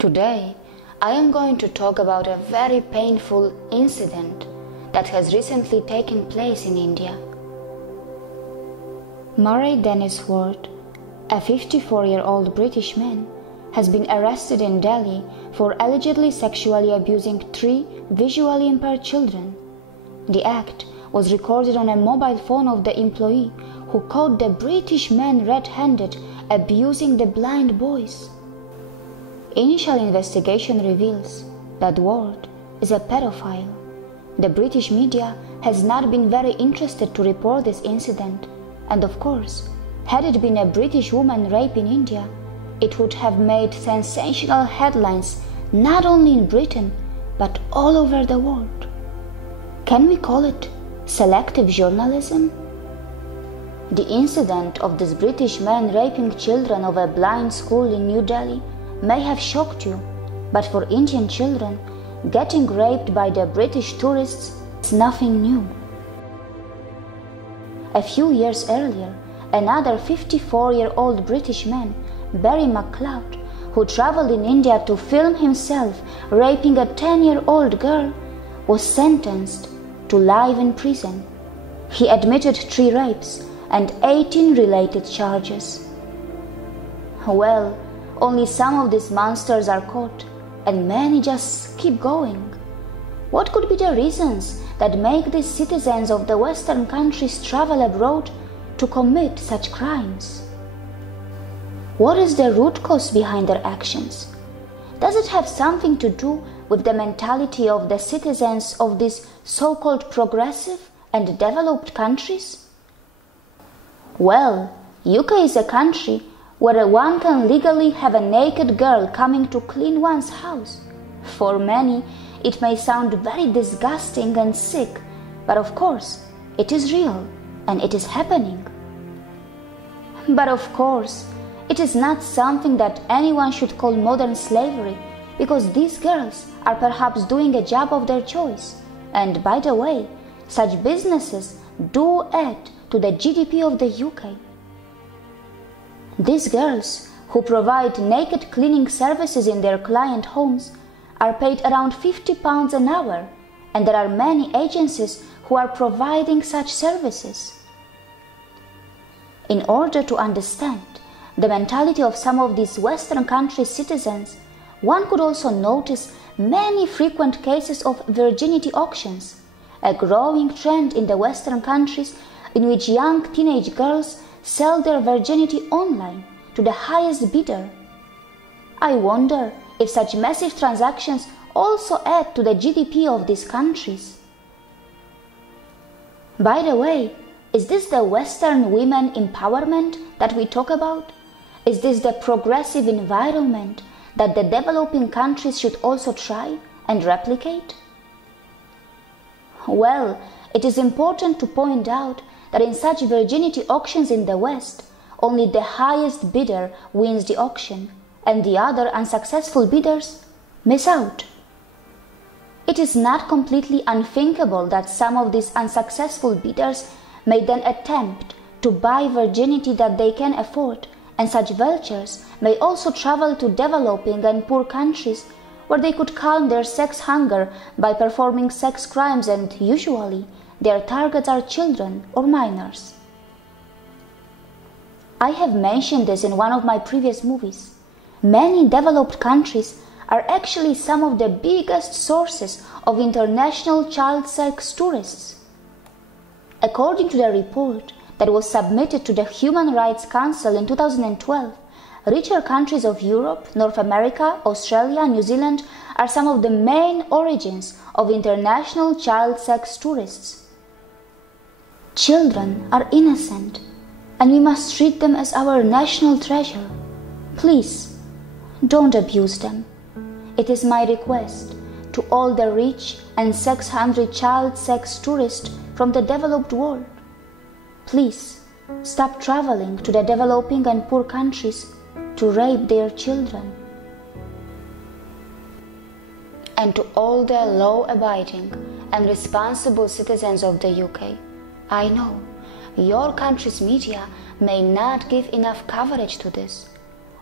Today, I am going to talk about a very painful incident that has recently taken place in India. Murray Dennis Ward, a 54-year-old British man, has been arrested in Delhi for allegedly sexually abusing 3 visually impaired children. The act was recorded on a mobile phone of the employee who caught the British man red-handed abusing the blind boys. Initial investigation reveals that Ward is a pedophile. The British media has not been very interested to report this incident, and of course, had it been a British woman rape in India, it would have made sensational headlines not only in Britain but all over the world. Can we call it selective journalism? The incident of this British man raping children of a blind school in New Delhi may have shocked you, but for Indian children, getting raped by the British tourists is nothing new. A few years earlier, another 54-year-old British man, Barry McLeod, who travelled in India to film himself raping a 10-year-old girl, was sentenced to life in prison. He admitted 3 rapes and 18 related charges. Well, only some of these monsters are caught, and many just keep going. What could be the reasons that make these citizens of the Western countries travel abroad to commit such crimes? What is the root cause behind their actions? Does it have something to do with the mentality of the citizens of these so-called progressive and developed countries? Well, UK is a country where one can legally have a naked girl coming to clean one's house. For many, it may sound very disgusting and sick, but of course, it is real and it is happening. But of course, it is not something that anyone should call modern slavery, because these girls are perhaps doing a job of their choice. And by the way, such businesses do add to the GDP of the UK. These girls, who provide naked cleaning services in their client homes, are paid around £50 an hour, and there are many agencies who are providing such services. In order to understand the mentality of some of these Western country citizens, one could also notice many frequent cases of virginity auctions, a growing trend in the Western countries in which young teenage girls sell their virginity online to the highest bidder. I wonder if such massive transactions also add to the GDP of these countries. By the way, is this the Western women empowerment that we talk about? Is this the progressive environment that the developing countries should also try and replicate? Well, it is important to point out that in such virginity auctions in the West, only the highest bidder wins the auction, and the other unsuccessful bidders miss out. It is not completely unthinkable that some of these unsuccessful bidders may then attempt to buy virginity that they can afford, and such vultures may also travel to developing and poor countries where they could calm their sex hunger by performing sex crimes, and usually their targets are children or minors. I have mentioned this in one of my previous movies. Many developed countries are actually some of the biggest sources of international child sex tourists. According to the report that was submitted to the Human Rights Council in 2012, richer countries of Europe, North America, Australia, New Zealand are some of the main origins of international child sex tourists. Children are innocent, and we must treat them as our national treasure. Please, don't abuse them. It is my request to all the rich and sex-hungry child sex tourists from the developed world. Please, stop traveling to the developing and poor countries to rape their children. And to all the law-abiding and responsible citizens of the UK, I know your country's media may not give enough coverage to this,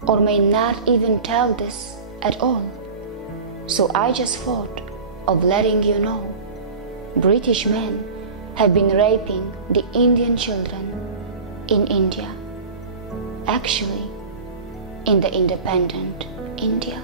or may not even tell this at all. So I just thought of letting you know. British men have been raping the Indian children in India. Actually, in the independent India.